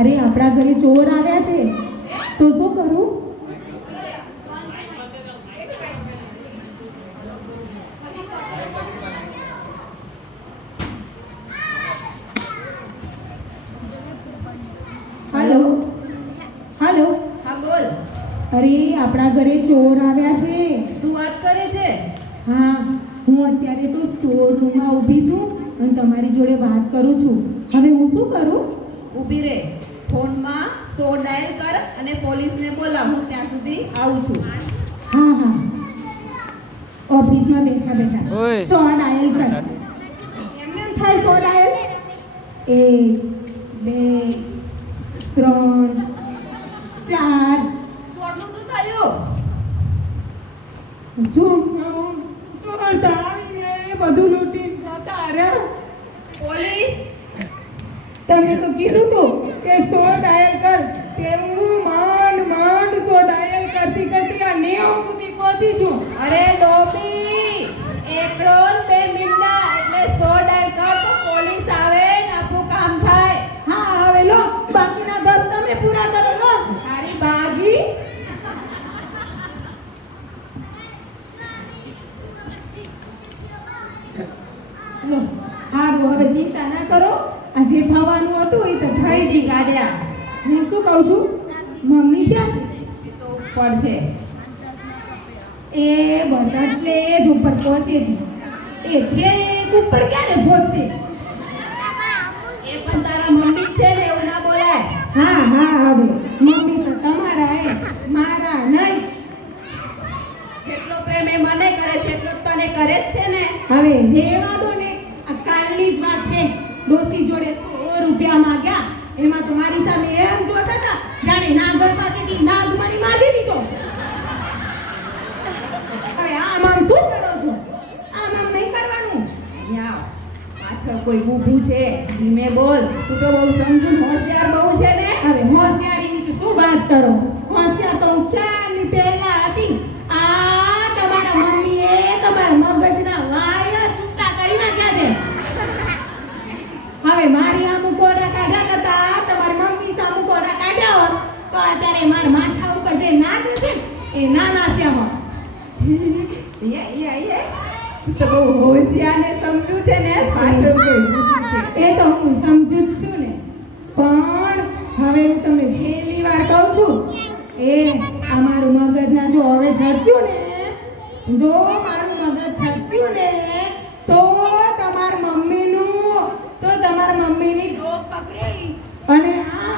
અરે આપણા ઘરે ચોર આવ્યા છે તો શું કરું? હાલો હાલો. હા બોલ. અરે આપણા ઘરે ચોર આવ્યા છે. તું વાત કરે છે? હા, હું અત્યારે તો સ્ટોર રૂમમાં ઊભી છું અને તમારી જોડે વાત કરું છું. હવે હું શું કરું? ઊભી રહે. ફોનમાં 100 ડાયલ કર અને પોલીસને બોલાવ. હું ત્યાં સુધી આવું છું. હા હા, ઓફિસમાં બેઠા બેઠા 100 ડાયલ કર. એમને એમ થાય 100 ડાયલ? 1 2 3 4. ચોરનું શું થયું? શું ચોર આવીને બધું લૂંટીને જતા રહ્યા. પોલીસ? તમે તો કીધું તું કે 100 ડાયલ કર, તે હું માંડ 100 ડાયલ કરતી કરતી આ 90 સુધી પહોંચી છું. અરે ડોબી, એકડો ને બે મીંડા એટલે 100 ડાયલ કર તો પોલીસ આવે ને આપણું કામ થાય. હા, હવે લો બાકીના 10 તમે પૂરા કરો. લો તારી બાગી. લો, હારું, હવે ચિંતા ના કરો. આ જે થવાનું હતું એ તો થઈ ગયું. ગાડ્યા હું શું કહું છું, મમ્મી ક્યાં છે? એ તો ઉપર છે. એ બસ એટલે જ ઉપર પહોંચે છે. એ છેક ઉપર ક્યારે પહોંચશે? એ પણ તારા મમ્મી જ છે ને, એવું ના બોલાય. હા હા, હવે મમ્મી તો તમારા એ, મારા નહીં. જેટલો પ્રેમ એ મને કરે છે એટલો જ તને કરે જ છે ને. હવે રેવા દો ને, આ કાલની જ વાત છે. ડોસી જોડે 100 રૂપિયા માંગ્યા, એમાં તો મારી સામે એમ જોતા હતા જાણે નાગર પાસેથી નાગમણી માંગી લીધો. હવે આમ શું કરો છો? આમ નહીં કરવાનું. યાર, પાછળ કોઈ ઊભું છે, ધીમે બોલ. તું તો બહુ સમજુ હોશિયાર બહુ છે ને. હવે હોશિયારીની તો શું વાત કરો? હોશિયાર તો હું ક્યારની પહેલા હતી. આ તમારા મમ્મીએ તમારા મગજના વાયર છૂટા કરી નાખ્યા છે. હવે મારી આમુ કોડા કાઢ્યા કરતા તમારી મમ્મી સામુ કોડા કાઢ્યા હોત તો અત્યારે મારા માથા ઉપર જે નાચે છે એ ના નાચ્યા હોત. તું તો બહુ હોશિયાર ને સમજુ છે ને. પાછળ કોઈ ઊભું છે. એ તો હું સમજુ જ છું ને, પણ હવે હું તમને છેલ્લી વાર કહું છું, એ આ મારું મગજ ના જો હવે ઝડક્યું ને, જો મારું મગજ ઝડક્યું ને તો તમારી મમ્મીની ડોક પકડી અને આ